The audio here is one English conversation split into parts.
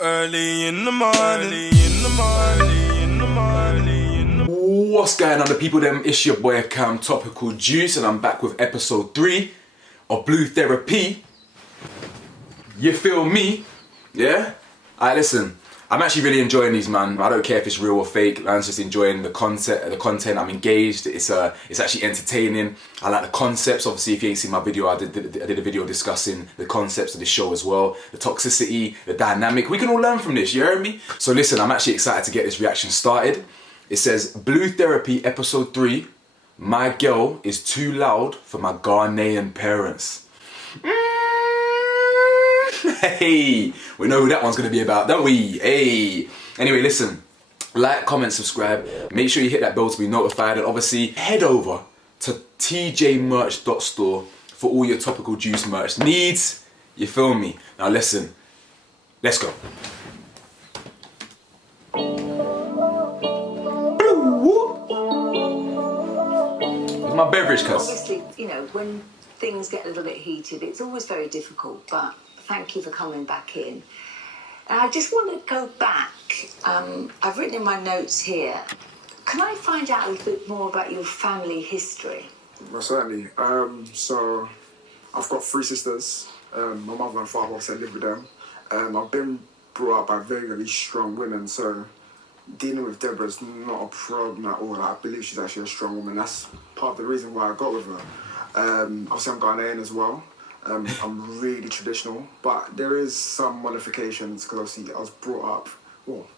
Early in the morning, What's going on, the people them? It's your boy Cam Topical Juice, and I'm back with episode 3 of Blue Therapy. You feel me? Yeah? Alright, listen. I'm actually really enjoying these, man. I don't care if it's real or fake. Man's just enjoying the content. I'm engaged. It's actually entertaining. I like the concepts. Obviously, if you ain't seen my video, I did a video discussing the concepts of the show as well. The toxicity, the dynamic. We can all learn from this, you heard me? So listen, I'm actually excited to get this reaction started. It says, Blue Therapy episode 3. My girl is too loud for my Ghanaian parents. Hey, we know who that one's going to be about, don't we? Hey. Anyway, listen, like, comment, subscribe. Make sure you hit that bell to be notified. And obviously, head over to tjmerch.store for all your Topical Juice merch needs. You feel me? Now listen, let's go. Where's my beverage, cuz? Obviously, you know, when things get a little bit heated, it's always very difficult, but thank you for coming back in. And I just want to go back. I've written in my notes here. Can I find out a little bit more about your family history? Well, certainly. So I've got 3 sisters. My mother and father, obviously I live with them. I've been brought up by very, very strong women, so dealing with Deborah is not a problem at all. I believe she's actually a strong woman. That's part of the reason why I got with her. Obviously I'm Ghanaian as well. I'm really traditional, but there is some modifications because obviously I was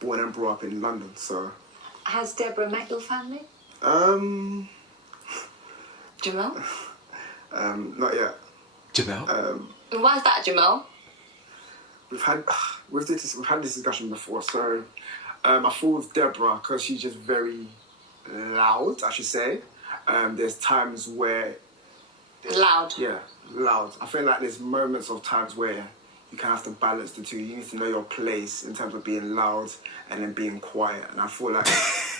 born and brought up in London, so. Has Deborah met your family? Jamal? Not yet. Jamel? Why is that, Jamal? We've had this discussion before, so I thought with Deborah, because she's just very loud, I should say. There's times where... Loud? Yeah, loud. I feel like there's moments of times where you kind of have to balance the two. You need to know your place in terms of being loud and then being quiet. And I feel like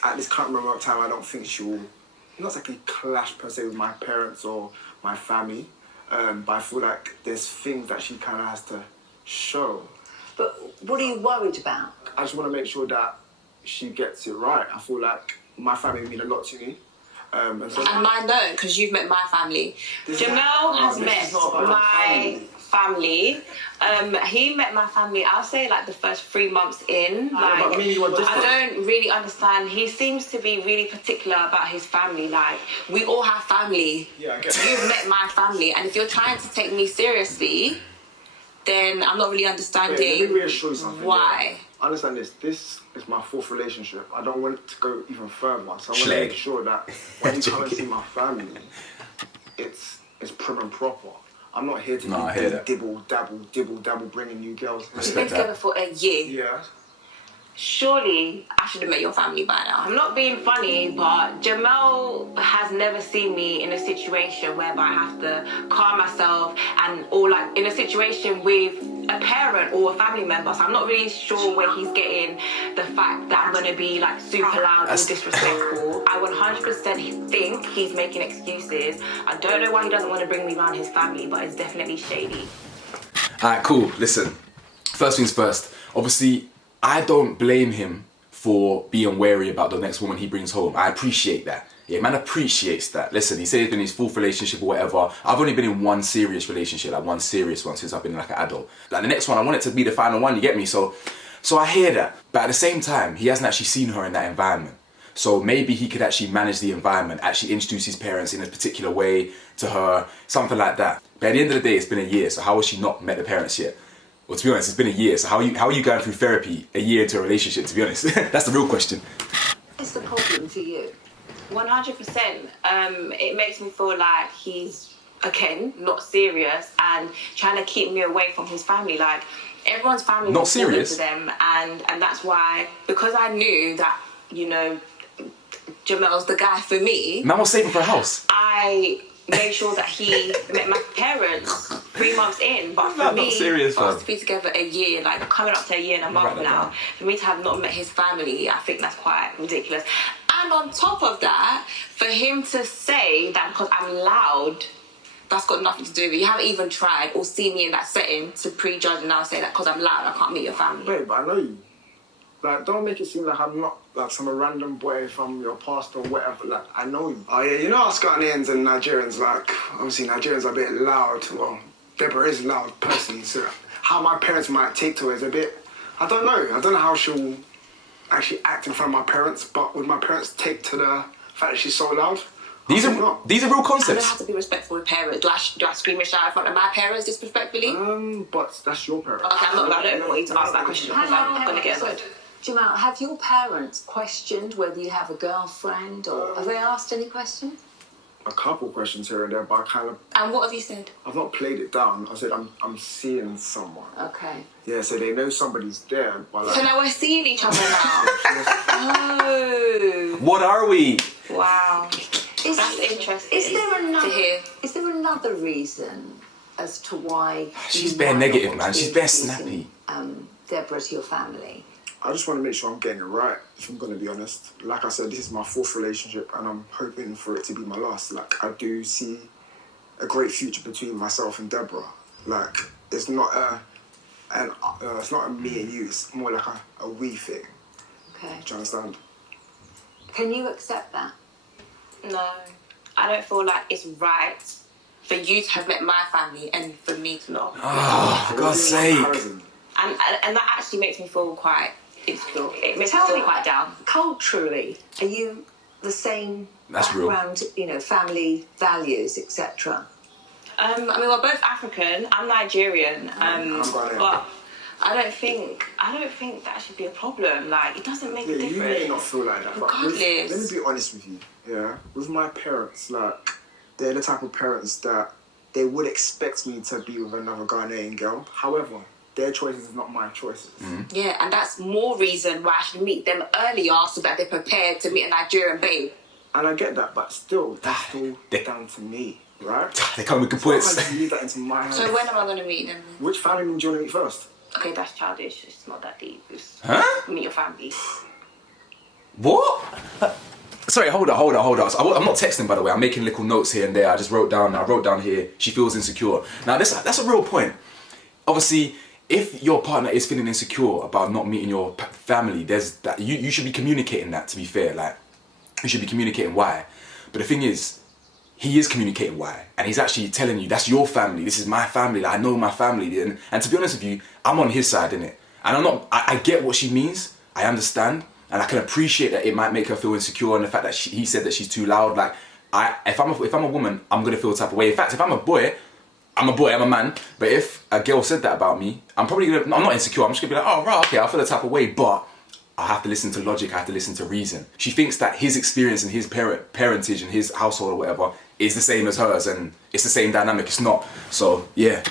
at this current moment of time, I don't think she will, not exactly clash per se with my parents or my family, but I feel like there's things that she kind of has to show. But what are you worried about? I just want to make sure that she gets it right. I feel like my family mean a lot to me. And I know, because you've met my family. Jamal has met my family. He met my family, I'll say, like the first 3 months in. But me, you are different. I don't really understand. He seems to be really particular about his family. Like, we all have family. Yeah, I get that. You've met my family, and if you're trying to take me seriously, then I'm not really understanding Wait, let me reassure you something. why. Yeah. Understand this. This is my 4th relationship. I don't want it to go even further. So I want to Schleg. make sure that when you come and see my family, it's prim and proper. I'm not here to dibble dabble, bringing new girls. We've been together for a year. Yeah. Surely I should have met your family by now. I'm not being funny, but Jamal has never seen me in a situation whereby I have to calm myself or like in a situation with a parent or a family member. So I'm not really sure where he's getting the fact that I'm going to be like super loud or disrespectful. I 100% think he's making excuses. I don't know why he doesn't want to bring me around his family, but it's definitely shady. Alright, cool. Listen, first things first. Obviously, I don't blame him for being wary about the next woman he brings home. I appreciate that. Yeah, man appreciates that. Listen, he said he's been in his 4th relationship or whatever. I've only been in one serious relationship, like one serious one, since I've been like an adult. Like the next one, I want it to be the final one, you get me? So I hear that. But at the same time, he hasn't actually seen her in that environment. So maybe he could actually manage the environment, actually introduce his parents in a particular way to her, something like that. But at the end of the day, it's been a year, so how has she not met the parents yet? Well, to be honest, it's been a year, so how are you going through therapy a year into a relationship, to be honest? That's the real question. What's the problem for you? 100%. It makes me feel like he's, again, not serious and trying to keep me away from his family. Like, everyone's family not was serious to them, and that's why, because I knew that, you know, Jamel's the guy for me. Man was saving for a house. I made sure that he met my parents 3 months in, but for me, serious, for us to be together a year, like coming up to a year and a month now, for me to have not met his family, I think that's quite ridiculous. And on top of that, for him to say that because I'm loud, That's got nothing to do with it. You haven't even tried or seen me in that setting to prejudge and now say that because I'm loud I can't meet your family. Babe, I know you. Like, don't make it seem like I'm not like some random boy from your past or whatever. Like, I know you. Oh yeah, you know us Ghanaians and Nigerians, like, obviously Nigerians are a bit loud. Well, Deborah is loud personally, so how my parents might take to it is a bit, I don't know. I don't know how she'll actually act in front of my parents, but would my parents take to the fact that she's so loud? These are real I don't concepts. have to be respectful with parents. Do I scream and shout in front of my parents disrespectfully? But that's your parents. Okay, I don't want you to ask that question because I'm going to get annoyed. Jamal, have your parents questioned whether you have a girlfriend, or have they asked any questions? A couple questions here and there, but I kind of... And what have you said? I've not played it down. I said I'm seeing someone. Okay. Yeah, so they know somebody's there, but like... So now we're seeing each other now. Oh. What are we? Wow. That's interesting to hear. Is there another reason as to why... She's you bare might negative, not man. want to She's be bare introducing, snappy. Deborah to your family? I just want to make sure I'm getting it right, if I'm going to be honest. Like I said, this is my 4th relationship and I'm hoping for it to be my last. Like, I do see a great future between myself and Deborah. Like, it's not it's not a me and you, it's more like a we thing. Okay. Do you understand? Can you accept that? No. I don't feel like it's right for you to have met my family and for me to not. Oh, for God's sake. And that actually makes me feel quite insecure. It makes me Tell feel me, quite down. culturally, are you the same That's real. background, you know, family values, etc.? I mean, we're both African. I'm Nigerian. But I don't think that should be a problem. Like, it doesn't make a difference. You may not feel like that, but Regardless. let me be honest with you. Yeah, with my parents, like, they're the type of parents that they would expect me to be with another Ghanaian girl. However, their choices are not my choices. Yeah, and that's more reason why I should meet them earlier so that they're prepared to meet a Nigerian babe. And I get that, but still, that's still down to me, right? They come with good points. I just leave that into my hands. So when am I going to meet them? Which family do you want to meet first? Okay, that's childish. It's not that deep. Just Huh? meet your family. What? Sorry, hold on. So I'm not texting, by the way. I'm making little notes here and there. I wrote down here, she feels insecure. Now, that's a real point. Obviously, if your partner is feeling insecure about not meeting your family, there's that you should be communicating that, to be fair. Like, you should be communicating why. But the thing is, he is communicating why. And he's actually telling you, that's your family. This is my family. Like, I know my family. And to be honest with you, I'm on his side, innit? And I get what she means. I understand. And I can appreciate that it might make her feel insecure, and the fact that he said that she's too loud. Like, if I'm a woman, I'm gonna feel the type of way. In fact, if I'm a boy, I'm a man. But if a girl said that about me, I'm not insecure. I'm just gonna be like, oh right, okay, I feel the type of way. But I have to listen to logic. I have to listen to reason. She thinks that his experience and his parentage and his household or whatever is the same as hers, and it's the same dynamic. It's not. So yeah.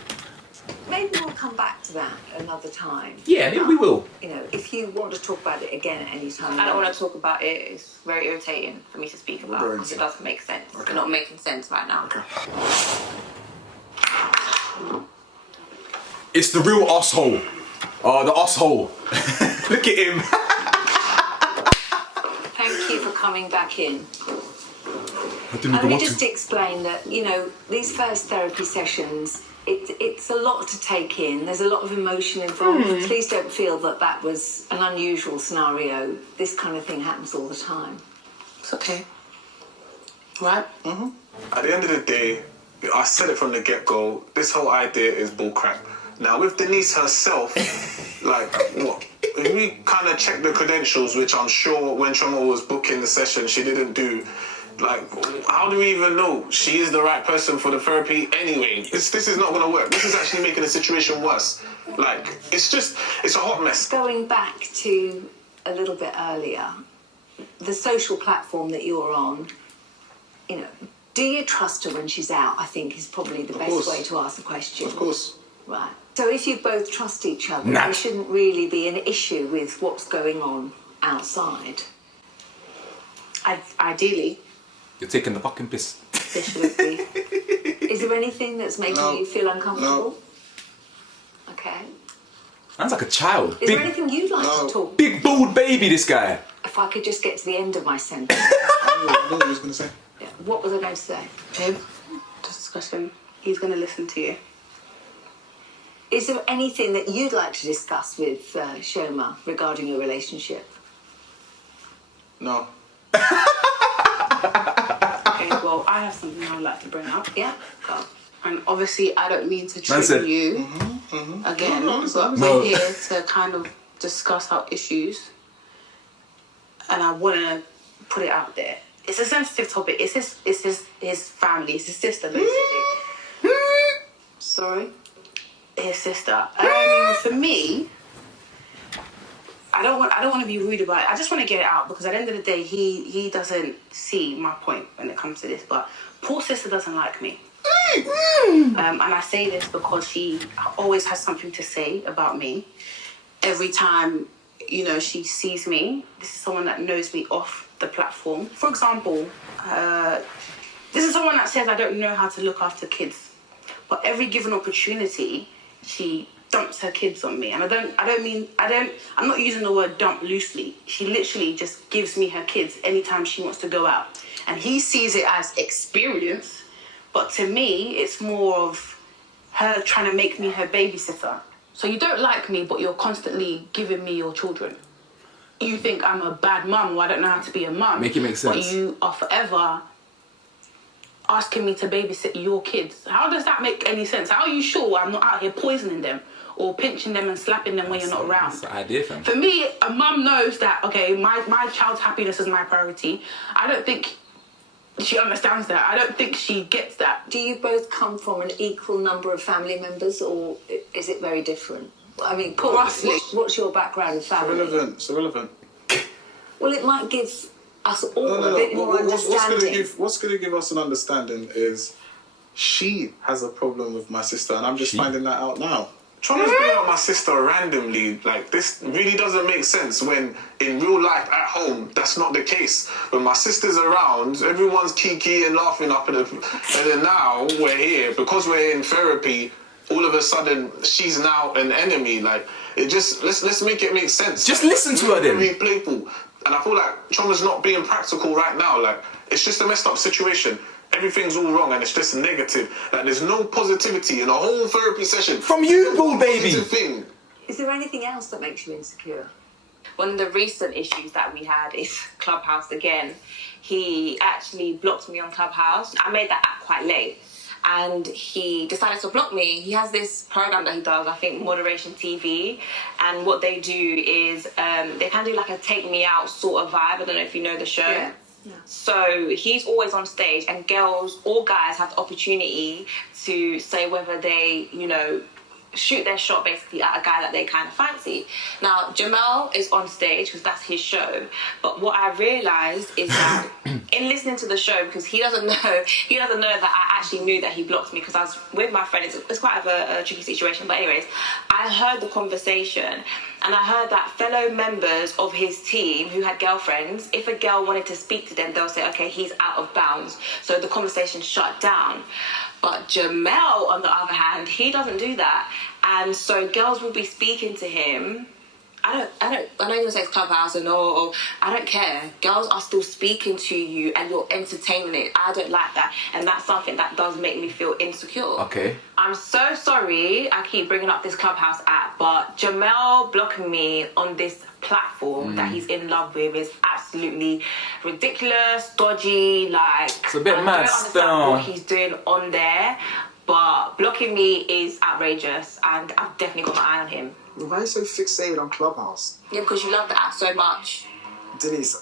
Maybe we'll come back to that another time. Yeah, maybe we will. You know, if you want to talk about it again at any time. I don't want to talk about it. It's very irritating for me to speak about because it doesn't make sense. Okay. It's not making sense right now. Okay. It's the real asshole. The asshole. Look at him. Thank you for coming back in. I didn't Let even me want just to. explain that, you know, these first therapy sessions, it's a lot to take in. There's a lot of emotion involved. Please don't feel that was an unusual scenario. This kind of thing happens all the time. It's okay. Right? At the end of the day, I said it from the get-go, this whole idea is bullcrap. Now, with Denise herself, like, what? If we kind of check the credentials, which I'm sure when Trauma was booking the session, she didn't do, like, how do we even know she is the right person for the therapy anyway? This is not going to work. This is actually making the situation worse. Like, it's a hot mess. Going back to a little bit earlier, the social platform that you're on, you know, do you trust her when she's out? I think is probably the best way to ask the question. Of course. Right. So if you both trust each other, Nah. there shouldn't really be an issue with what's going on outside. Ideally. You're taking the fucking piss. There should be. Is there anything that's making you feel uncomfortable? No. Okay. Sounds like a child. Is there anything you'd like to talk? Big bald baby, this guy. If I could just get to the end of my sentence. I know what I was going to say. Yeah, what was I going to say? Babe, just discussion. he's going to listen to you. Is there anything that you'd like to discuss with Shoma regarding your relationship? No. Okay, well, I have something I would like to bring up. Yeah, go. And obviously, I don't mean to trigger you again, but we're here to kind of discuss our issues. And I want to put it out there. It's a sensitive topic. It's his family. It's his sister, basically. Sorry? His sister. For me, I don't want to be rude about it. I just want to get it out because at the end of the day, he doesn't see my point when it comes to this. But poor sister doesn't like me. And I say this because she always has something to say about me. Every time, she sees me, this is someone that knows me off the platform. For example, this is someone that says I don't know how to look after kids. But every given opportunity, she dumps her kids on me. And I'm not using the word dump loosely. She literally just gives me her kids anytime she wants to go out. And he sees it as experience. But to me, it's more of her trying to make me her babysitter. So you don't like me, but you're constantly giving me your children. You think I'm a bad mum or I don't know how to be a mum. Make it make sense. But you are forever asking me to babysit your kids. How does that make any sense? How are you sure I'm not out here poisoning them or pinching them and slapping them when you're not around? That's the idea, fam. For me, a mum knows that, okay, my child's happiness is my priority. I don't think she understands that. I don't think she gets that. Do you both come from an equal number of family members or is it very different? I mean, Paul, Roughly. what's your background in family? It's irrelevant. Well, it might give us all a bit more understanding. What's going to give us an understanding is she has a problem with my sister, and I'm just finding that out now. Trying to bring out my sister randomly, like, this really doesn't make sense when in real life at home that's not the case. When my sister's around, everyone's kiki and laughing up at her, and then now we're here because we're in therapy. All of a sudden, she's now an enemy. Like, it just let's make it make sense. Just listen to her then. Be playful, and I feel like Choma's not being practical right now. Like, it's just a messed up situation. Everything's all wrong and it's just negative. Like, there's no positivity in a whole therapy session. From you, bull baby. Thing. Is there anything else that makes you insecure? One of the recent issues that we had is Clubhouse again. He actually blocked me on Clubhouse. I made that app quite late. And he decided to block me. He has this program that he does, I think Moderation TV. And what they do is they kind of do like a take me out sort of vibe. I don't know if you know the show. Yeah. So he's always on stage and girls or guys have the opportunity to say whether they, shoot their shot basically at a guy that they kind of fancy. Now, Jamel is on stage because that's his show. But what I realised is that in listening to the show, because he doesn't know that I actually knew that he blocked me because I was with my friend. It's quite a tricky situation. But anyways, I heard the conversation and I heard that fellow members of his team who had girlfriends, if a girl wanted to speak to them, they'll say, okay, he's out of bounds. So the conversation shut down. But Jamel, on the other hand, he doesn't do that. And so girls will be speaking to him. I know you're gonna say it's Clubhouse and or I don't care. Girls are still speaking to you and you're entertaining it. I don't like that. And that's something that does make me feel insecure. Okay. I'm so sorry I keep bringing up this Clubhouse app, but Jamel blocking me on this platform that he's in love with is absolutely ridiculous, dodgy, like... It's a bit mad. I don't understand what he's doing on there, but blocking me is outrageous and I've definitely got my eye on him. Why are you so fixated on Clubhouse? Yeah, because you love the app so much. Denise,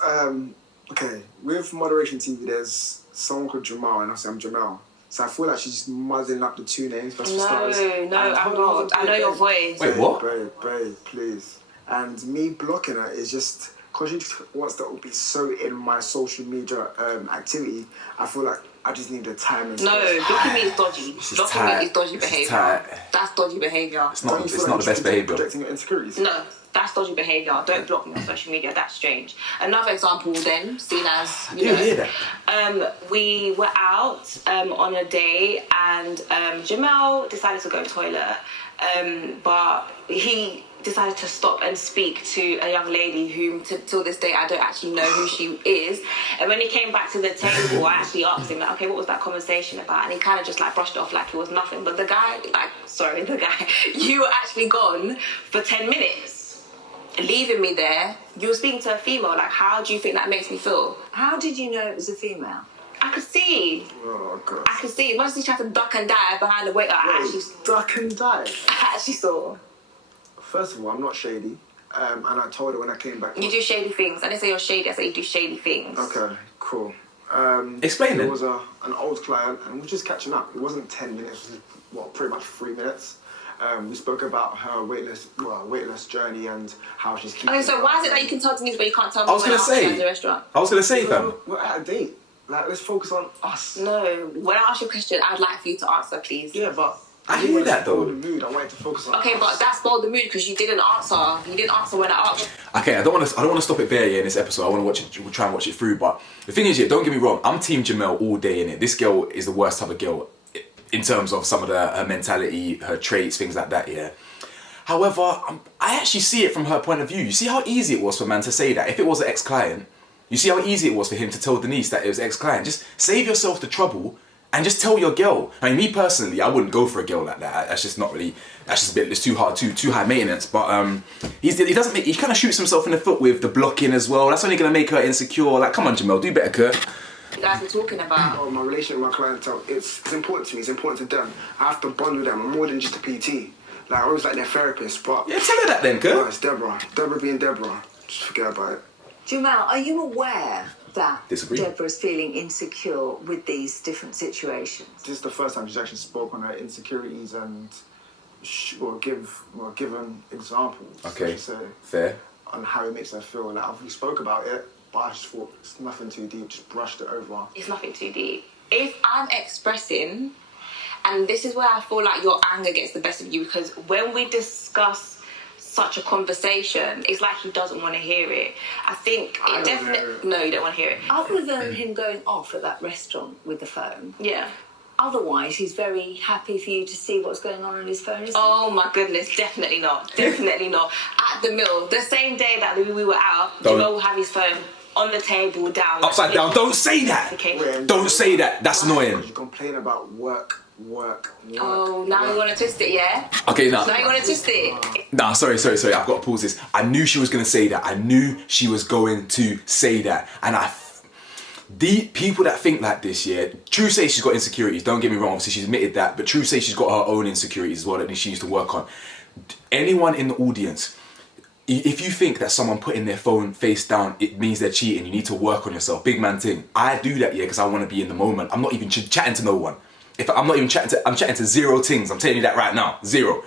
okay, with Moderation TV, there's someone called Jamal, and I say I'm Jamal. So I feel like she's just muddling up the two names. That's for starters. No, I'm not. I know your voice. Wait, what? Babe, please. And me blocking her is just, because she wants that will be so in my social media activity, I feel like I just need the time and No, blocking me is dodgy. Blocking me is dodgy This is behaviour. tight. That's dodgy behaviour. It's not the best behaviour. Projecting your insecurities. No, that's dodgy behaviour. Don't block me on social media. That's strange. Another example then, seen as, we were out on a day and Jamel decided to go to the toilet, but he decided to stop and speak to a young lady whom till this day I don't actually know who she is. And when he came back to the table, I actually asked him, like, okay, what was that conversation about? And he kind of just like brushed it off like it was nothing. But the guy, you were actually gone for 10 minutes, leaving me there. You were speaking to a female. Like, how do you think that makes me feel? How did you know it was a female? I could see. Oh, God. I could see. As much as he tried to duck and dive behind the waiter, Duck and dive? I actually saw. First of all, I'm not shady. And I told her when I came back. You do shady things. I didn't say you're shady, I said you do shady things. Okay, cool. Explain it. It was an old client, and we were just catching up. It wasn't 10 minutes, it was, pretty much 3 minutes. We spoke about her weightless journey and how she's keeping... Okay, so why is it that you can tell Denise but you can't tell me in the restaurant? I was going to say, fam. We're at a date. Like, let's focus on us. No, when I ask you a question, I'd like for you to answer, please. Yeah, but... I hear that, though. The mood. I wanted to focus on Okay, us. but that spoiled the mood because you didn't answer. You didn't answer when I asked. Okay, I don't want to stop it there in this episode. I want to watch it. We'll try and watch it through. But the thing is, don't get me wrong. I'm Team Jamel all day in it. This girl is the worst type of girl in terms of some of her mentality, her traits, things like that. Yeah. However, I actually see it from her point of view. You see how easy it was for a man to say that. If it was an ex-client, you see how easy it was for him to tell Denise that it was ex-client. Just save yourself the trouble. And just tell your girl. I mean, me personally, I wouldn't go for a girl like that. That's just not really. That's just a bit. It's too hard, too high maintenance. But he kind of shoots himself in the foot with the blocking as well. That's only gonna make her insecure. Like, come on, Jamel, do better, Kurt. You guys were talking about. Oh, my relationship with my clientele. It's important to me. It's important to them. I have to bond with them. I'm more than just a PT. Like, I always like their therapist. But Yeah, tell her that then, Kurt. no, it's Deborah. Deborah being Deborah. Just forget about it. Jamal, are you aware that Disagree. Deborah's feeling insecure with these different situations? This is the first time she's actually spoke on her insecurities and given examples. Okay. So Fair. on how it makes her feel. Like, we spoke about it, but I just thought it's nothing too deep. Just brushed it over. It's nothing too deep. If I'm expressing, and this is where I feel like your anger gets the best of you, because when we discuss such a conversation, it's like he doesn't want to hear it. I think it definitely... No, you don't want to hear it. Other than him going off at that restaurant with the phone, Yeah. otherwise he's very happy for you to see what's going on his phone, isn't Oh my goodness, definitely not. Definitely not. At the mill, the same day that we were out, Joel will have his phone on the table, down. Upside down. Don't say that. Okay. Don't say that. That's annoying. You complain about work. Oh, now you want to twist it, yeah? Okay, now. Now you want to twist it. Nah, sorry. I've got to pause this. I knew she was going to say that. And the people that think like this, yeah, True say she's got insecurities. Don't get me wrong. Obviously, she's admitted that. But True say she's got her own insecurities as well that she needs to work on. Anyone in the audience, if you think that someone putting their phone face down, it means they're cheating, you need to work on yourself. Big man thing. I do that, yeah, because I want to be in the moment. I'm not even chatting to no one. I'm chatting to zero things. I'm telling you that right now. Zero.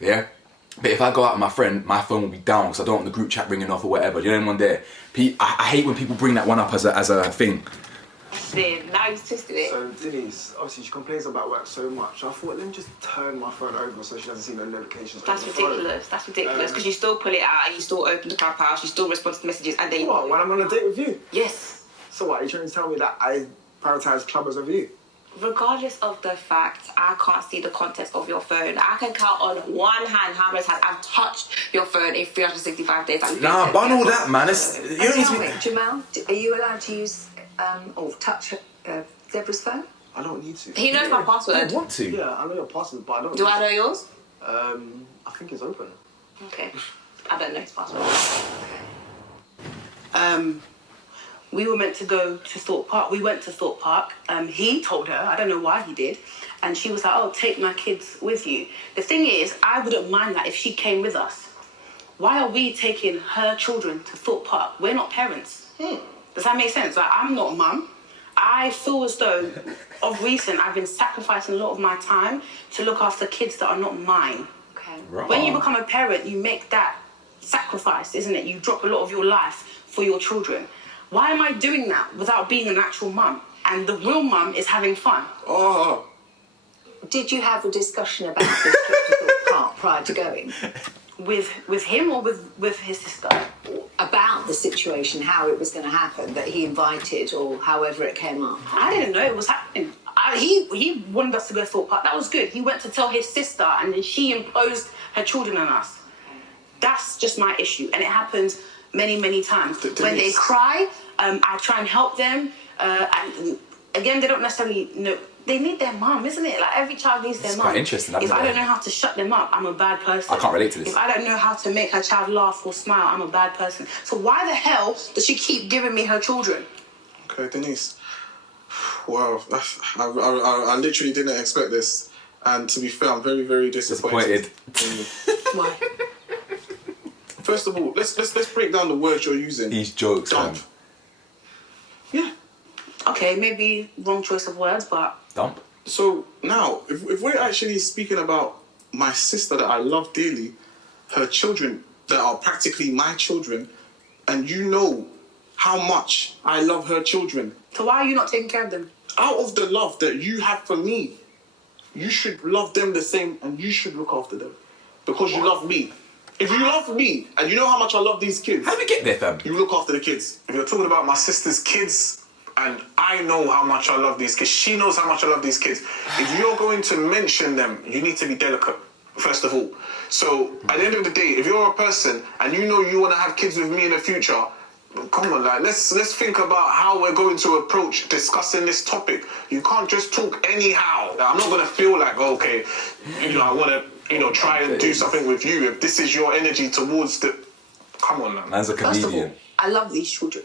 Yeah? But if I go out with my friend, my phone will be down because I don't want the group chat ringing off or whatever. You know anyone there? I hate when people bring that one up as a thing. Now you've twisted it. So Denise, obviously she complains about work so much. I thought, let me just turn my phone over so she doesn't see no notifications. That's ridiculous. That's ridiculous because you still pull it out and you still open the clubhouse, you still respond to messages and then... What, when I'm on a date with you? Yes. So what, are you trying to tell me that I prioritise clubbers over you? Regardless of the fact, I can't see the contents of your phone. I can count on one hand how many times I've touched your phone in 365 days. Nah, bun all that, man. You don't need Tell to me, Jamal, are you allowed to use or touch Deborah's phone? I don't need to. He knows my password. I want to. Yeah, I know your password, but I don't. Do I know yours? I think it's open. Okay. I don't know his password. We were meant to go to Thorpe Park. We went to Thorpe Park. He told her, I don't know why he did, and she was like, oh, take my kids with you. The thing is, I wouldn't mind that if she came with us. Why are we taking her children to Thorpe Park? We're not parents. Does that make sense? Like, I'm not mum. I feel as though, of recent, I've been sacrificing a lot of my time to look after kids that are not mine. Okay. Right. When you become a parent, you make that sacrifice, isn't it? You drop a lot of your life for your children. Why am I doing that without being an actual mum? And the real mum is having fun. Oh. Did you have a discussion about this trip to Thorpe Park prior to going? With him or with his sister? About the situation, how it was going to happen, that he invited or however it came up? I didn't know it was happening. He wanted us to go to Thorpe Park. That was good. He went to tell his sister and then she imposed her children on us. That's just my issue, and it happens many, many times. When they cry, I try and help them, and again, they don't necessarily know. They need their mum, isn't it? Like, every child needs their mum. It's quite interesting. If I don't know how to shut them up, I'm a bad person. I can't relate to this. If I don't know how to make her child laugh or smile, I'm a bad person. So why the hell does she keep giving me her children? Okay, Denise. Wow, I literally didn't expect this. And to be fair, I'm very, very disappointed. Why? First of all, let's break down the words you're using. These jokes, Dump. man. Yeah. Okay, maybe wrong choice of words, but... Dump. So now, if we're actually speaking about my sister that I love dearly, her children that are practically my children, and you know how much I love her children. So why are you not taking care of them? Out of the love that you have for me, you should love them the same, and you should look after them. Because you love me. If you love me, and you know how much I love these kids... How did we get there, fam? You look after the kids. If you're talking about my sister's kids, and I know how much I love these kids, she knows how much I love these kids. If you're going to mention them, you need to be delicate, first of all. So, at the end of the day, if you're a person, and you know you want to have kids with me in the future, come on, like, let's think about how we're going to approach discussing this topic. You can't just talk anyhow. I'm not going to feel like, okay, I want to, try and do something with you. If this is your energy towards the... Come on, man. Man's a comedian. First of all, I love these children.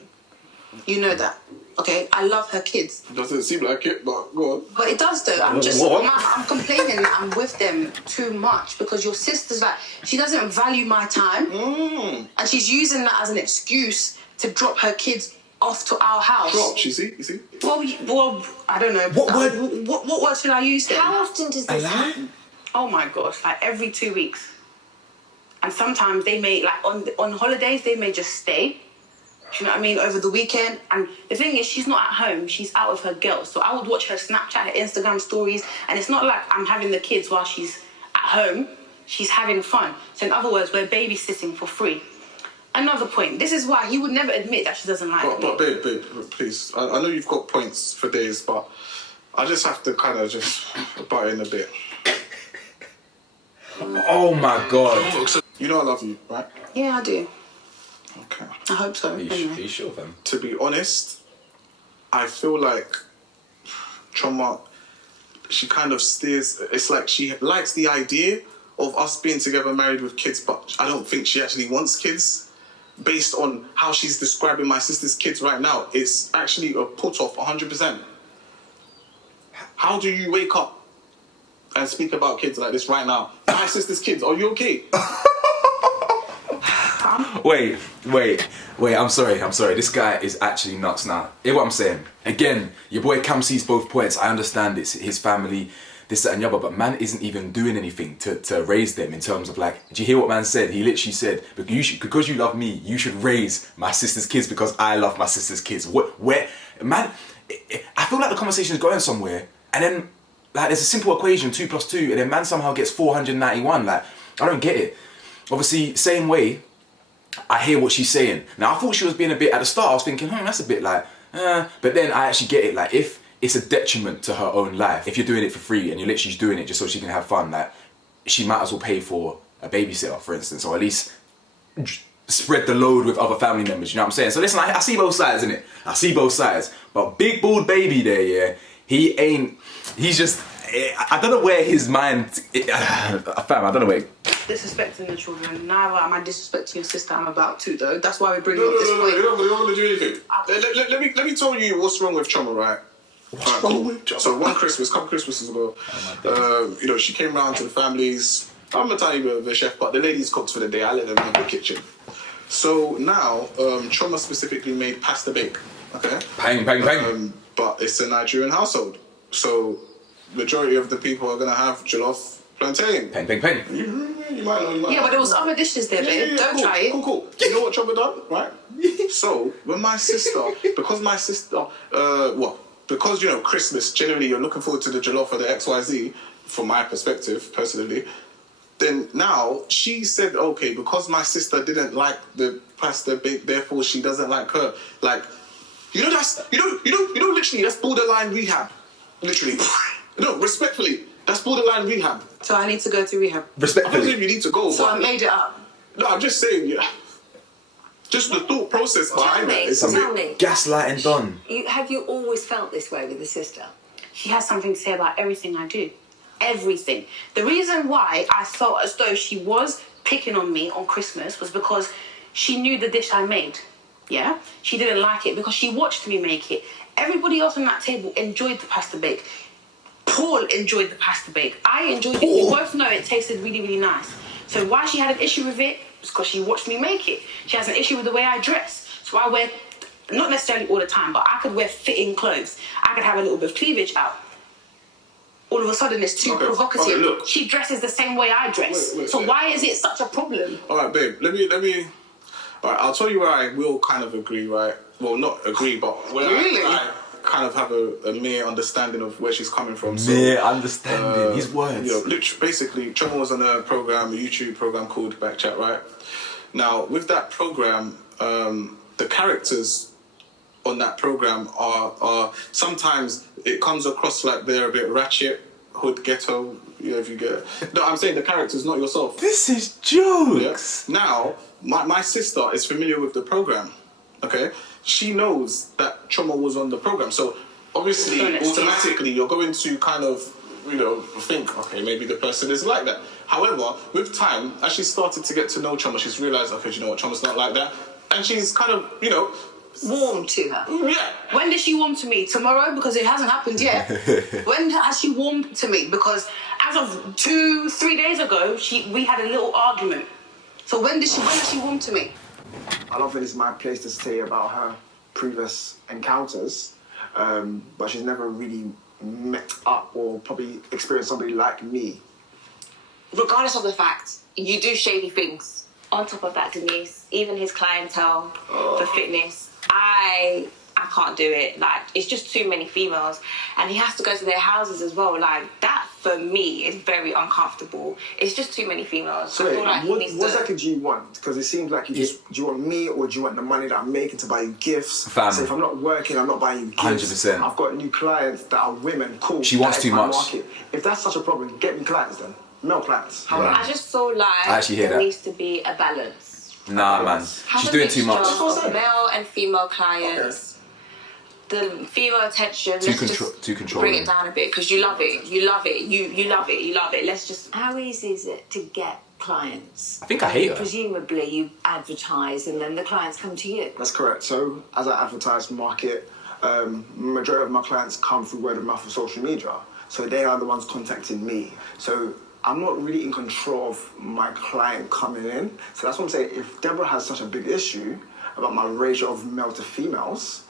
You know that. Okay? I love her kids. Doesn't seem like it, but go on. But it does though. I'm complaining that I'm with them too much because your sister's like, she doesn't value my time. And she's using that as an excuse to drop her kids off to our house. Drop, you see? Well, I don't know. What word should I use then? How often does this happen? Oh my gosh, like every 2 weeks. And sometimes they may, like on holidays, they may just stay. Do you know what I mean? Over the weekend. And the thing is, she's not at home. She's out with her girls. So I would watch her Snapchat, her Instagram stories. And it's not like I'm having the kids while she's at home. She's having fun. So in other words, we're babysitting for free. Another point. This is why he would never admit that she doesn't like me. But babe, please. I know you've got points for days, but I just have to kind of just butt in a bit. Oh my God. You know I love you, right? Yeah, I do. Okay. I hope so. Are you sure, fam? To be honest, I feel like Choma, she kind of steers... It's like she likes the idea of us being together, married with kids, but I don't think she actually wants kids. Based on how she's describing my sister's kids right now, it's actually a put-off 100%. How do you wake up and speak about kids like this right now? My sister's kids, are you okay? Wait, I'm sorry. This guy is actually nuts now. Hear what I'm saying? Again, your boy Cam sees both points. I understand it's his family, this, that and the other, but man isn't even doing anything to raise them in terms of like, do you hear what man said? He literally said, because you love me, you should raise my sister's kids because I love my sister's kids. Where, man, I feel like the conversation is going somewhere and then like there's a simple equation, 2 + 2, and then man somehow gets 491. Like, I don't get it. Obviously, same way, I hear what she's saying. Now, I thought she was being a bit, at the start, I was thinking, that's a bit like, but then I actually get it. Like, if it's a detriment to her own life, if you're doing it for free and you're literally doing it just so she can have fun, like, she might as well pay for a babysitter, for instance, or at least spread the load with other family members, you know what I'm saying? So listen, I see both sides, innit? I see both sides. But big bald baby there, yeah, he's just, I don't know where his mind, fam, I don't know where. Disrespecting the children. Neither am I disrespecting your sister. I'm about to, though. That's why we're bringing up this point. You're not going to do anything. Let me tell you what's wrong with Choma, right? What's wrong with Choma? So couple Christmases ago, she came round to the families. I'm a tiny bit of a chef, but the ladies cooked for the day. I let them in the kitchen. So now, Choma specifically made pasta bake. Okay? Bang. But it's a Nigerian household. So majority of the people are going to have jollof plantain. Bang. You might know. Yeah, but there was other dishes there, babe. Don't cool, try it. Cool. You know what Chopper done, right? So when my sister, because Christmas, generally you're looking forward to the jollof or the XYZ, from my perspective, personally, then now she said, okay, because my sister didn't like the pasta bake, therefore she doesn't like her. Like, literally, that's borderline rehab. Literally. No, respectfully. That's borderline rehab. So I need to go to rehab. Respectfully. I don't think you need to go. So I made it up. No, I'm just saying, yeah. Just the thought process behind Tell it. me, It's a tell bit... me. Gaslighting done. Have you always felt this way with the sister? She has something to say about everything I do. Everything. The reason why I felt as though she was picking on me on Christmas was because she knew the dish I made. Yeah? She didn't like it because she watched me make it. Everybody else on that table enjoyed the pasta bake. Paul enjoyed the pasta bake. I enjoyed it. We both know it tasted really, really nice. So why she had an issue with it was because she watched me make it. She has an issue with the way I dress. So I wear, not necessarily all the time, but I could wear fitting clothes. I could have a little bit of cleavage out. All of a sudden it's too provocative. Okay, look. She dresses the same way I dress. So why is it such a problem? All right, babe, let me... All right, I'll tell you where I will kind of agree, right? Well, not agree, but where I kind of have a mere understanding of where she's coming from. Mere understanding, his words. You know, literally, basically, Choma was on a YouTube program called Backchat, right? Now, with that program, the characters on that program are sometimes it comes across like they're a bit ratchet, hood, ghetto, you know, if you get it. No, I'm saying the characters, not yourself. This is jokes. Yeah? Now, my sister is familiar with the program, okay? She knows that Choma was on the program, so obviously, automatically, you're going to kind of, you know, think, okay, maybe the person is like that. However, with time, as she started to get to know Choma, she's realised, okay, do you know what, Choma's not like that, and she's kind of, you know, Warm to her. yeah. When did she warm to me? Tomorrow? Because it hasn't happened yet. When has she warmed to me? Because as of 2-3 days ago, we had a little argument. So when has she warmed to me? I don't think it's my place to say about her previous encounters, but she's never really met up or probably experienced somebody like me. Regardless of the fact, you do shady things. On top of that, Denise, even his clientele for fitness, I can't do it. Like, it's just too many females, and he has to go to their houses as well. Like, that for me is very uncomfortable. It's just too many females. So I feel like what exactly do you want? Because it seems like do you want me, or do you want the money that I'm making to buy you gifts? Fam. So if I'm not working, I'm not buying you gifts. 100%. I've got new clients that are women. Cool. She wants That is too my much. market. If that's such a problem, get me clients then. Male clients. How I just feel like I actually hear there that. needs to be a balance. Nah, man. Have She's a doing too much. mixture of male and female clients. The female attention, Too let's just controlling. bring it down a bit, because you love it. You love it. You love it. You love it. Let's just... How easy is it to get clients? I think I hate her. Presumably you advertise and then the clients come to you. That's correct. So as I advertise, market, majority of my clients come through word of mouth and social media. So they are the ones contacting me. So I'm not really in control of my client coming in. So that's what I'm saying. If Deborah has such a big issue about my ratio of male to females,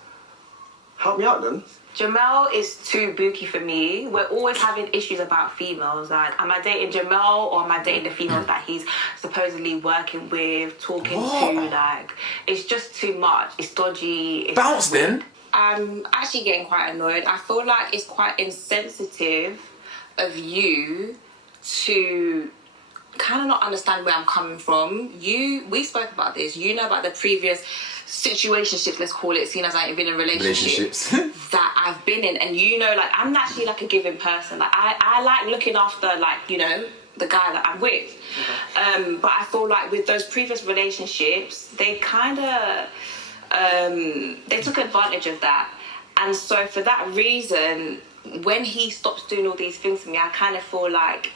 help me out then. Jamel is too booky for me. We're always having issues about females. Like, am I dating Jamel, or am I dating the females that he's supposedly working with, talking to? Like, it's just too much. It's dodgy. Bounce then. I'm actually getting quite annoyed. I feel like it's quite insensitive of you to kind of not understand where I'm coming from. We spoke about this. You know about the previous situationships, let's call it, seeing as I ain't been in relationships that I've been in, and you know, like, I'm naturally like a giving person. Like, I like looking after, like, you know, the guy that I'm with. But I feel like with those previous relationships, they kind of they took advantage of that, and so for that reason, when he stops doing all these things to me, I kind of feel like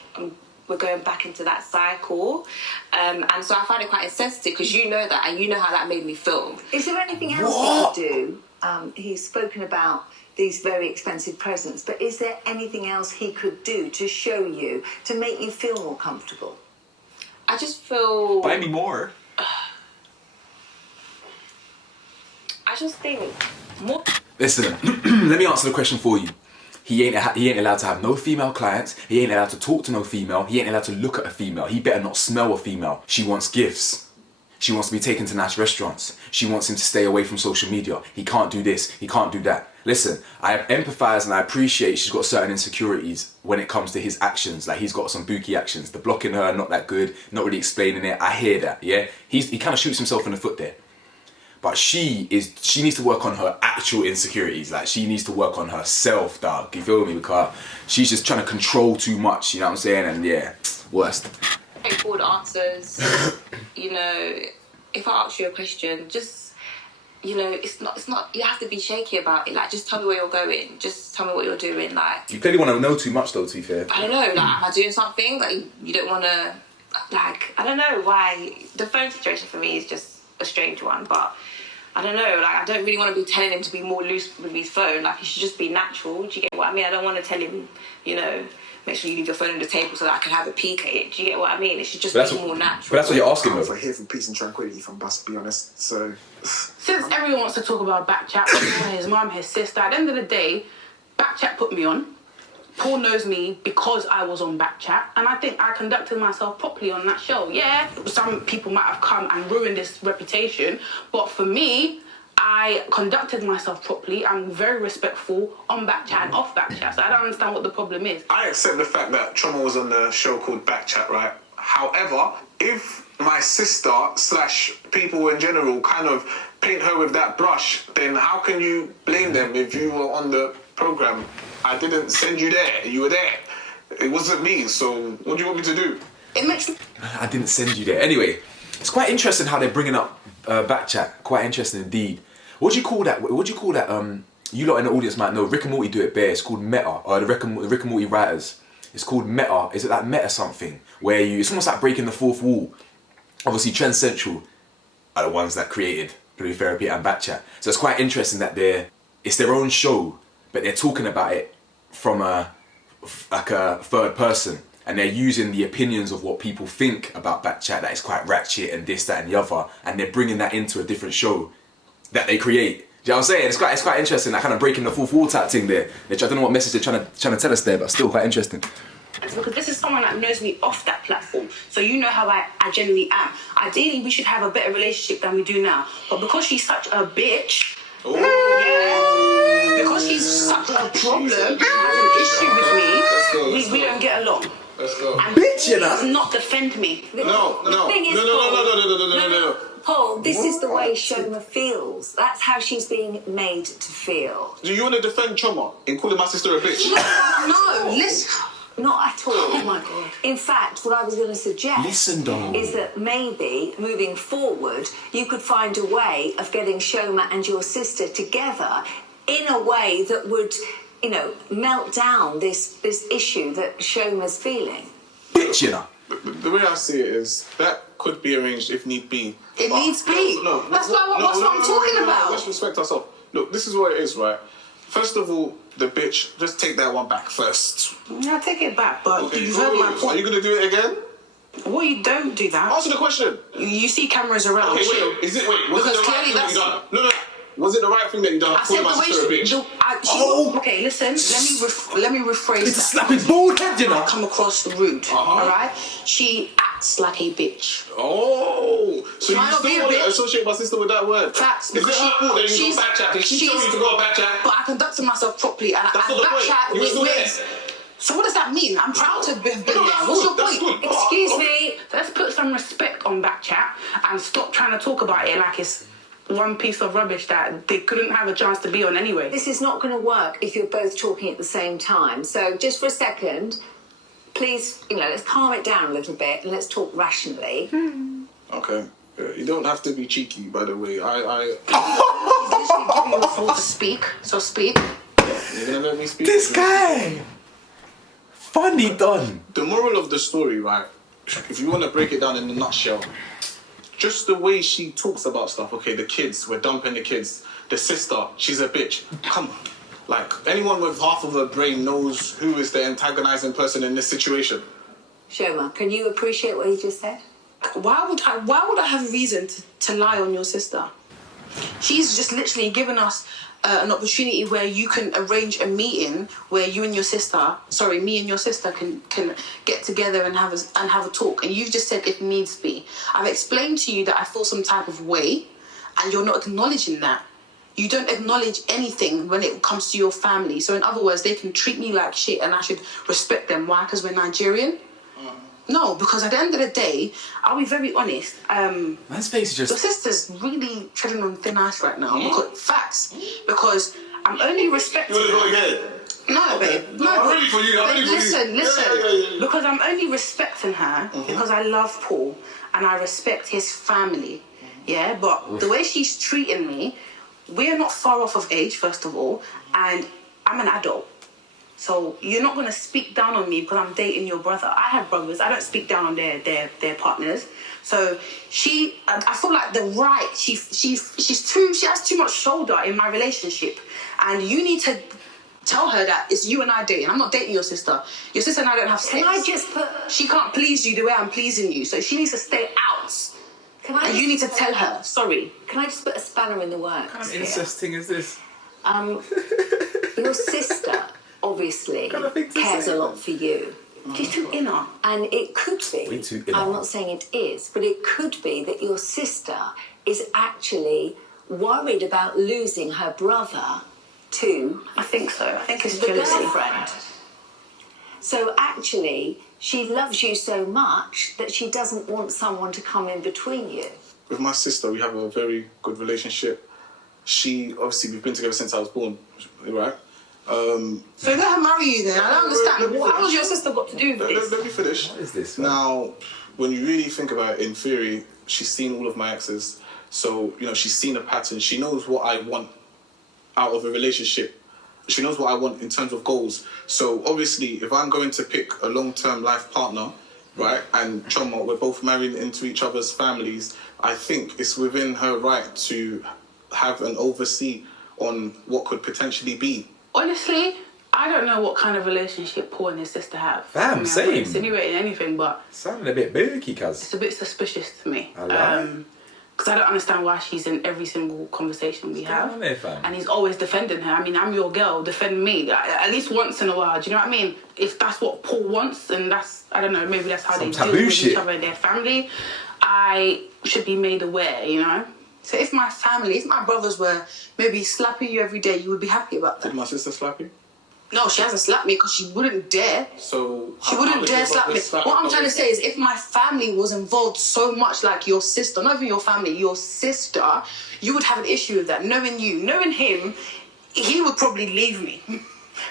we're going back into that cycle, and so I find it quite insensitive, because you know that, and you know how that made me feel. Is there anything else he could do? He's spoken about these very expensive presents, but is there anything else he could do to show you, to make you feel more comfortable? I just feel... Buy me more. I just think more... Listen, let me answer the question for you. He ain't allowed to have no female clients. He ain't allowed to talk to no female. He ain't allowed to look at a female. He better not smell a female. She wants gifts. She wants to be taken to nice restaurants. She wants him to stay away from social media. He can't do this. He can't do that. Listen, I empathise and I appreciate she's got certain insecurities when it comes to his actions. Like, he's got some booky actions. The blocking her, not that good. Not really explaining it. I hear that, yeah? He kind of shoots himself in the foot there. But she needs to work on her actual insecurities. Like, she needs to work on herself, dog. You feel me? Because she's just trying to control too much, you know what I'm saying? And yeah, worst. straightforward answers. You know, if I ask you a question, just, you know, it's not, you have to be shaky about it. Like, just tell me where you're going. Just tell me what you're doing. Like, You clearly want to know too much, though, to be fair. I don't know, like, am I doing something? Like, you don't want to, like, I don't know why. The phone situation for me is just a strange one, but I don't know, like, I don't really want to be telling him to be more loose with his phone. Like, he should just be natural. Do you get what I mean? I don't want to tell him, you know, make sure you leave your phone on the table so that I can have a peek at it. Do you get what I mean? It should just be more natural. But that's what you're asking, I'm though. for here for peace and tranquility, if I'm to be honest. So, Since everyone wants to talk about Backchat, his mum, his sister, at the end of the day, Backchat put me on. Paul knows me because I was on Backchat, and I think I conducted myself properly on that show. Yeah, some people might have come and ruined this reputation, but for me, I conducted myself properly. I'm very respectful on Backchat and off Backchat, so I don't understand what the problem is. I accept the fact that Trauma was on the show called Backchat, right? However, if my sister / people in general kind of paint her with that brush, then how can you blame them if you were on the program? I didn't send you there. You were there. It wasn't me. So what do you want me to do? It makes I didn't send you there. Anyway, it's quite interesting how they're bringing up Backchat. Quite interesting indeed. What do you call that? What do you call that? You lot in the audience might know. Rick and Morty do it bare. It's called meta. Or the Rick and Morty writers. It's called meta. Is it like meta something? Where it's almost like breaking the fourth wall. Obviously, Trend Central are the ones that created Blue Therapy and Backchat. So it's quite interesting that it's their own show, but they're talking about it from a third person, and they're using the opinions of what people think about Backchat, that it's quite ratchet and this, that, and the other, and they're bringing that into a different show that they create. Do you know what I'm saying? It's quite interesting, that kind of breaking the fourth wall type thing there. I don't know what message they're trying to tell us there, but still quite interesting. because this is someone that knows me off that platform, so you know how I generally am. Ideally, we should have a better relationship than we do now, but because she's such a bitch, because she's such a problem, has an issue with me, we don't get along. Let's go. And Bitch, you know. does not defend me. No. Paul, this is the way Shoma feels. That's how she's being made to feel. Do you want to defend Trauma in calling my sister a bitch? No, listen. Not at all. Oh my God. In fact, what I was going to suggest Listen, though. is that maybe moving forward, you could find a way of getting Shoma and your sister together in a way that would, you know, melt down this issue that Shoma's feeling. Bitch, you know. The way I see it is that could be arranged if need be. It needs be. That's what I'm talking about. Let's respect ourselves. Look, this is what it is, right? First of all, the bitch, just take that one back first. Yeah, take it back, but Okay, you've heard my Are point. you going to do it again? Well, you don't do that. Answer the question. You see cameras around. Okay, wait. Was it Because the right clearly thing that you that's- done? No. Was it the right thing that you done? I said Calling the my way sister a bitch? Okay, listen. Let me rephrase It's a that. slapping bald head, you know. Come across rude, all right? She acts like a bitch. Oh, so Try you not to be still a want to bitch. associate my sister with that word? Facts. Is it her fault that you go Backchat? Did she tell you to go Backchat? But I conducted myself properly, and That's not the point. Backchat You were still with. So what does that mean? I'm proud to have been there. What's your That's point? good. Excuse me. Let's put some respect on Backchat and stop trying to talk about it like it's one piece of rubbish that they couldn't have a chance to be on anyway. This is not going to work if you're both talking at the same time. So just for a second, please, you know, let's calm it down a little bit and let's talk rationally. Okay. You don't have to be cheeky, by the way. He's literally giving you the floor to speak, so speak. You're gonna let me speak? This guy. Funny done. The moral of the story, right? If you want to break it down in a nutshell, just the way she talks about stuff. Okay, the kids, we're dumping the kids. The sister, she's a bitch. Come on. Like, anyone with half of a brain knows who is the antagonizing person in this situation. Shoma, can you appreciate what he just said? Why would I have a reason to lie on your sister? She's just literally given us an opportunity where you can arrange a meeting where me and your sister can get together and have a talk. And you've just said it needs be. I've explained to you that I feel some type of way, and you're not acknowledging that. You don't acknowledge anything when it comes to your family. So in other words, they can treat me like shit and I should respect them. Why? Because we're Nigerian? No, because at the end of the day, I'll be very honest. Man's face is just... Your sister's really treading on thin ice right now. Because, facts. Because I'm only respecting... You want to go again? No, babe. No, I'm ready for you. I'm ready for listen, you. Listen. Yeah. Because I'm only respecting her because I love Paul and I respect his family. Yeah, but the way she's treating me, we're not far off of age, first of all, and I'm an adult. So you're not going to speak down on me because I'm dating your brother. I have brothers. I don't speak down on their partners. So I feel like she has too much shoulder in my relationship, and you need to tell her that it's you and I dating. I'm not dating your sister. Your sister and I don't have sex. Can I just put... She can't please you the way I'm pleasing you, so she needs to stay out. And you need to tell her. Sorry. Can I just put a spanner in the works? What kind of incest thing is this? Your sister obviously cares a lot for you. She's too inner. And it could be, Way too inner. I'm not saying it is, but it could be that your sister is actually worried about losing her brother to... I think so. I think it's the jealousy. girlfriend. So actually, she loves you so much that she doesn't want someone to come in between you. With my sister, we have a very good relationship. We've been together since I was born, right? So let her marry you then. I don't understand. How has your sister got to do with this? Let me finish. What is this, man? Now, when you really think about it, in theory, she's seen all of my exes. So, she's seen a pattern. She knows what I want out of a relationship. She knows what I want in terms of goals. So, obviously, if I'm going to pick a long-term life partner, right, and Choma, we're both married into each other's families, I think it's within her right to have an oversee on what could potentially be. Honestly, I don't know what kind of relationship Paul and his sister have. Fam, I'm not same. insinuating anything, but Sounding a bit booky, cuz. it's a bit suspicious to me. I lie. Because I don't understand why she's in every single conversation we have. on there, fam? And he's always defending her. I mean, I'm your girl, defend me. At least once in a while, do you know what I mean? If that's what Paul wants, and I don't know, maybe that's how Some they deal taboo with shit. each other and their family, I should be made aware, So if my brothers were maybe slapping you every day, you would be happy about that. Did my sister slap you? No, she hasn't slapped me because she wouldn't dare. So She wouldn't dare slap me. What I'm trying to say is if my family was involved so much like your sister, not even your family, your sister, you would have an issue with that. Knowing you, knowing him, he would probably leave me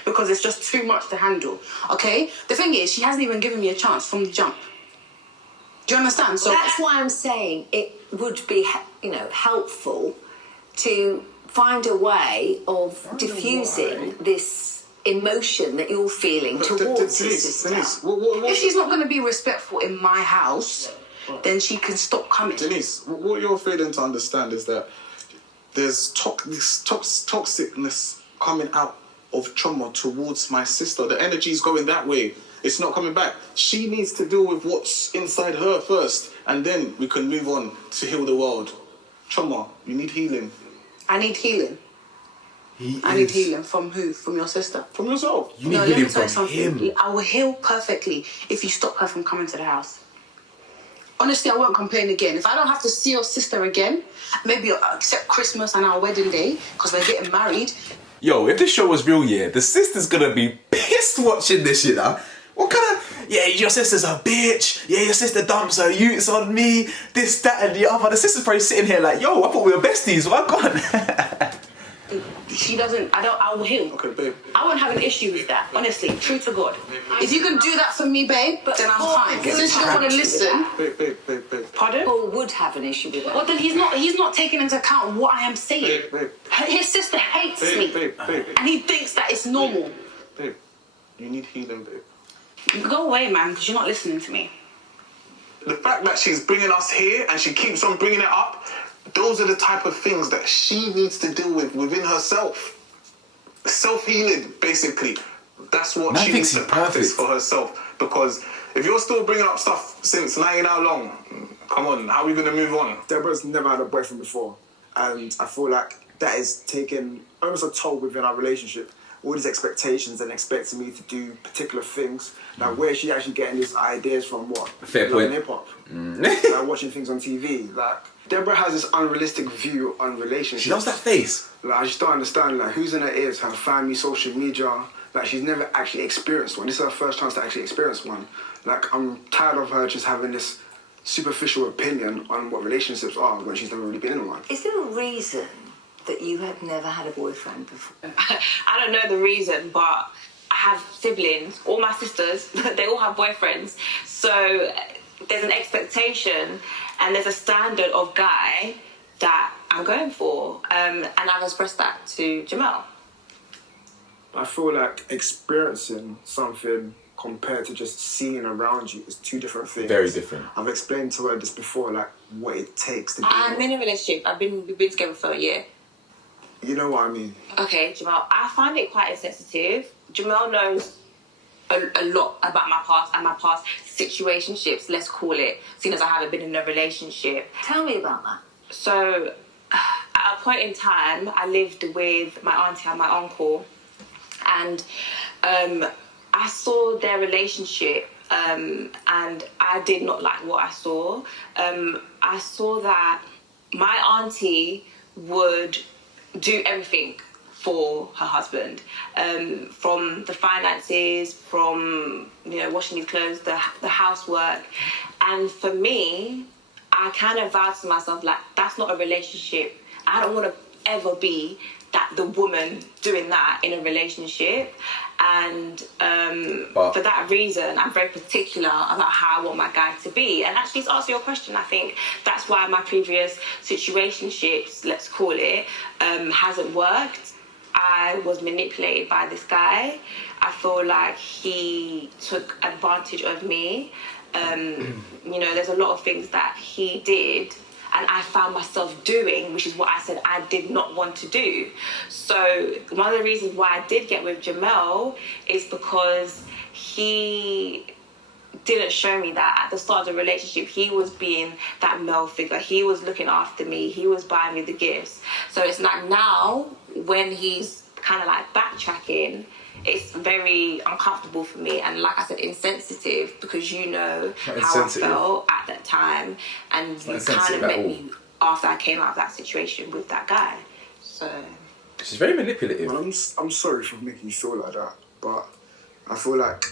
because it's just too much to handle, okay? The thing is, she hasn't even given me a chance from the jump. Do you understand? So that's why I'm saying it would be, helpful to find a way of diffusing this emotion that you're feeling towards your sister. Denise, what, if she's not going to be respectful in my house, then she can stop coming. Denise, what you're failing to understand is that there's this toxicness coming out of Choma towards my sister. The energy's going that way. It's not coming back. She needs to deal with what's inside her first, and then we can move on to heal the world. Choma, you need healing. I need healing. I need healing from who? From your sister? From yourself. You need let me healing tell you from something. him. I will heal perfectly if you stop her from coming to the house. Honestly, I won't complain again. If I don't have to see your sister again, maybe except Christmas and our wedding day, because we're getting married. Yo, if this show was real, the sister's gonna be pissed watching this, What kind of... Yeah, your sister's a bitch. Yeah, your sister dumps her utes on me. This, that, and the other. The sister's probably sitting here like, yo, I thought we were besties. What gone? She doesn't... I will heal. Okay, babe. I won't have an issue with that, honestly. True to God. If you can do that for me, babe, then I'm fine. Since you don't want to listen... Babe. Pardon? Paul would have an issue with that. Well, then he's not taking into account what I am saying. Babe. His sister hates me. Babe. And he thinks that it's normal. Babe, you need healing, babe. Go away, man, because you're not listening to me. The fact that she's bringing us here and she keeps on bringing it up, those are the type of things that she needs to deal with within herself. Self-healing, basically. That's what she needs to practice for herself. Because if you're still bringing up stuff since 90 how long, come on, how are we going to move on? Deborah's never had a boyfriend before. And I feel like that is taking almost a toll within our relationship. All these expectations and expecting me to do particular things. Like, where is she actually getting these ideas from? What? Fair point. Hip-hop. Like, watching things on TV. Like, Deborah has this unrealistic view on relationships. She loves that face. Like, I just don't understand, like, who's in her ears? Her family, social media. Like, she's never actually experienced one. This is her first chance to actually experience one. Like, I'm tired of her just having this superficial opinion on what relationships are when she's never really been in one. Is there a reason that you had never had a boyfriend before? I don't know the reason, but I have siblings. All my sisters, they all have boyfriends. So there's an expectation and there's a standard of guy that I'm going for. And I've expressed that to Jamel. I feel like experiencing something compared to just seeing around you is two different things. Very different. I've explained to her this before, like what it takes to be. I'm in a relationship. We've been together for a year. You know what I mean? Okay, Jamel, I find it quite insensitive. Jamel knows a lot about my past and my past situationships, let's call it, seeing as I haven't been in a relationship. Tell me about that. So, at a point in time, I lived with my auntie and my uncle, and I saw their relationship, and I did not like what I saw. I saw that my auntie would do everything for her husband, from the finances, from washing his clothes, the housework, and for me, I kind of vowed to myself, like, that's not a relationship. I don't want to ever be the woman doing that in a relationship. And for that reason, I'm very particular about how I want my guy to be. And actually, to answer your question, I think that's why my previous situationships, let's call it, hasn't worked. I was manipulated by this guy. I feel like he took advantage of me. There's a lot of things that he did and I found myself doing, which is what I said I did not want to do. So one of the reasons why I did get with Jamel is because he didn't show me that at the start of the relationship. He was being that male figure. He was looking after me. He was buying me the gifts. So it's like now when he's kind of like backtracking, it's very uncomfortable for me and, like I said, insensitive, because you know how I felt at that time, and you kind of met me after I came out of that situation with that guy. So she's very manipulative. Well, I'm sorry for making you feel like that, but I feel like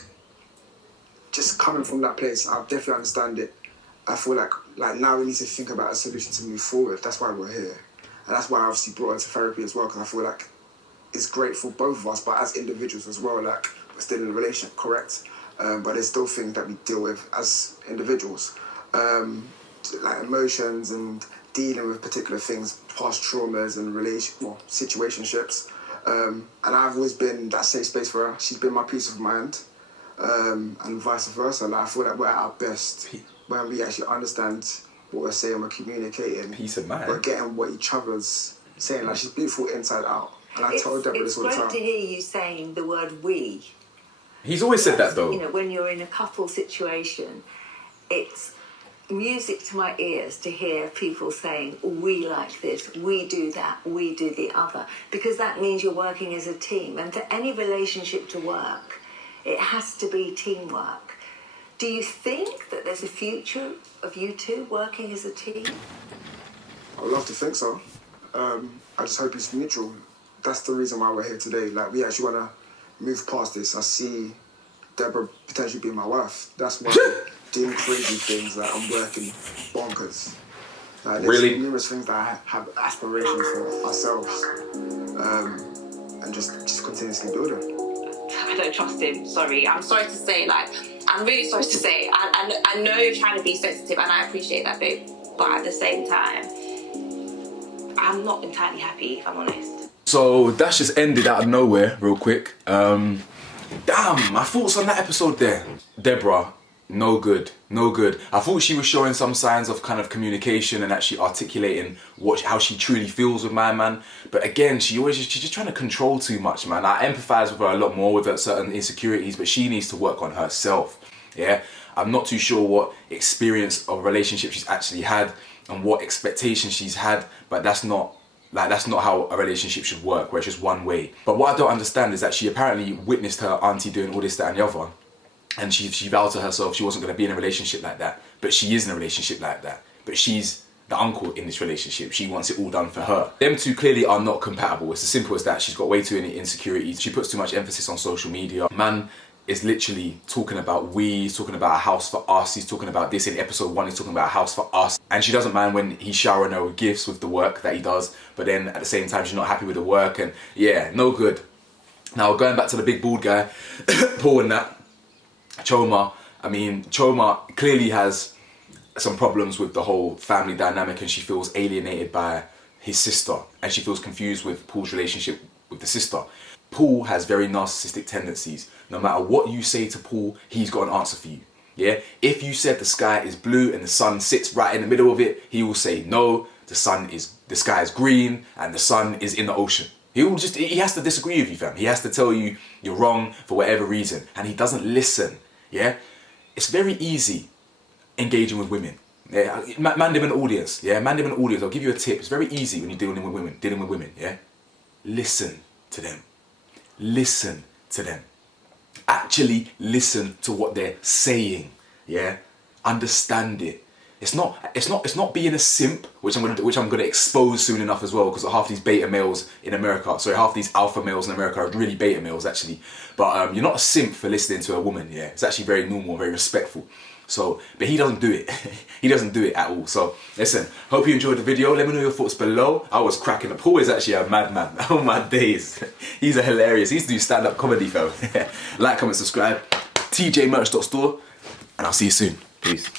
just coming from that place, I definitely understand it. I feel like now we need to think about a solution to move forward. That's why we're here, and that's why I obviously brought her to therapy as well, because I feel like it's great for both of us, but as individuals as well, like, we're still in a relationship, correct? But there's still things that we deal with as individuals, like emotions and dealing with particular things, past traumas and situationships. And I've always been that safe space for her. She's been my peace of mind, and vice versa. Like, I feel like we're at our best when we actually understand what we're saying, we're communicating. Peace of mind. We're getting what each other's saying. Like, she's beautiful inside out. And I told Deborah this all the time. It's great to hear you saying the word we. He's always said that, though. When you're in a couple situation, it's music to my ears to hear people saying, we like this, we do that, we do the other. Because that means you're working as a team. And for any relationship to work, it has to be teamwork. Do you think that there's a future of you two working as a team? I would love to think so. I just hope it's mutual. That's the reason why we're here today. Like, we actually want to move past this. I see Deborah potentially being my wife. That's why I'm doing crazy things. Like, I'm working bonkers. Like, there's numerous things that I have aspirations for ourselves, and just continuously building. I don't trust him. Sorry. I'm sorry to say. I'm really sorry to say. I know you're trying to be sensitive, and I appreciate that, babe. But at the same time, I'm not entirely happy, if I'm honest. So that's just ended out of nowhere real quick. Damn, my thoughts on that episode there. Deborah, no good. I thought she was showing some signs of kind of communication and actually articulating how she truly feels with my man. But again, she's just trying to control too much, man. I empathise with her a lot more with her certain insecurities, but she needs to work on herself. Yeah, I'm not too sure what experience of relationship she's actually had and what expectations she's had, but that's not how a relationship should work, where it's just one way. But what I don't understand is that she apparently witnessed her auntie doing all this, that and the other. And she vowed to herself she wasn't going to be in a relationship like that. But she is in a relationship like that. But she's the uncle in this relationship. She wants it all done for her. Them two clearly are not compatible. It's as simple as that. She's got way too many insecurities. She puts too much emphasis on social media. Man is literally talking about we, he's talking about a house for us, he's talking about this in episode 1, he's talking about a house for us. And she doesn't mind when he's showering her with gifts with the work that he does, but then at the same time she's not happy with the work, and yeah, no good. Now going back to the big bald guy, Paul and that, Choma, I mean, Choma clearly has some problems with the whole family dynamic, and she feels alienated by his sister, and she feels confused with Paul's relationship with the sister. Paul has very narcissistic tendencies. No matter what you say to Paul, he's got an answer for you. Yeah? If you said the sky is blue and the sun sits right in the middle of it, he will say no, the sky is green and the sun is in the ocean. He has to disagree with you, fam. He has to tell you you're wrong for whatever reason, and he doesn't listen. Yeah? It's very easy engaging with women. Yeah? Man them an audience. Yeah? Man them an audience. I'll give you a tip. It's very easy when you're dealing with women. Yeah? Listen to them. Listen to them. Actually listen to what they're saying. Yeah? Understand it. It's not being a simp, which I'm gonna expose soon enough as well, because half these beta males in America, sorry, half these alpha males in America are really beta males actually. But you're not a simp for listening to a woman. Yeah? It's actually very normal, very respectful. So, but he doesn't do it. He doesn't do it at all. So, listen, hope you enjoyed the video. Let me know your thoughts below. I was cracking up. Paul is actually a madman. Oh my days. He's a hilarious. He used to do stand-up comedy, fam. Like, comment, subscribe. tjmerch.store. And I'll see you soon. Peace.